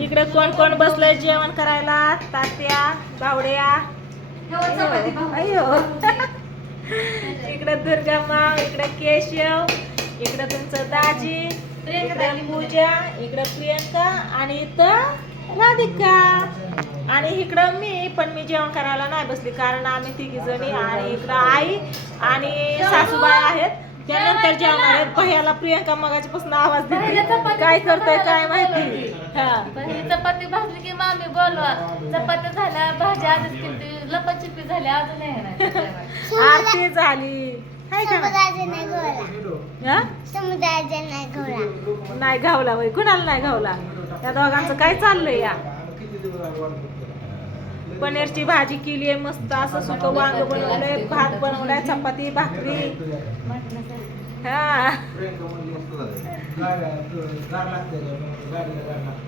इकडे कोण कोण बसलंय जेवण करायला? तात्या, बावड्या, अयो इकडे दुर्गा माव, इकडे केशव, इकडे तुमचं दाजी, इकडे पूजा, इकडे प्रियंका आणि इथं राधिका आणि इकडं मी. पण मी जेवण करायला नाही बसली कारण आम्ही तिघी जणी आणि इकडं आई आणि सासूबाई आहेत. त्यानंतर जेवणार आहेत. भैयाला प्रियंका मगाच्यापासून आवाज देते, काय करतोय काय माहिती. चपाती भाजली की मामी बोलवा. चपात्या झाल्या, भाजी आधीच केली, लपाछपी झाली, अजून नाही आरती झाली. नाही घावला बाई, कुणाला नाही घावला. त्या दोघांचं काय चाललंय? या पनीरची भाजी केली आहे मस्त, असं सुकं वांग बनवलंय, भात बनवलाय, चपाती भाकरी. हा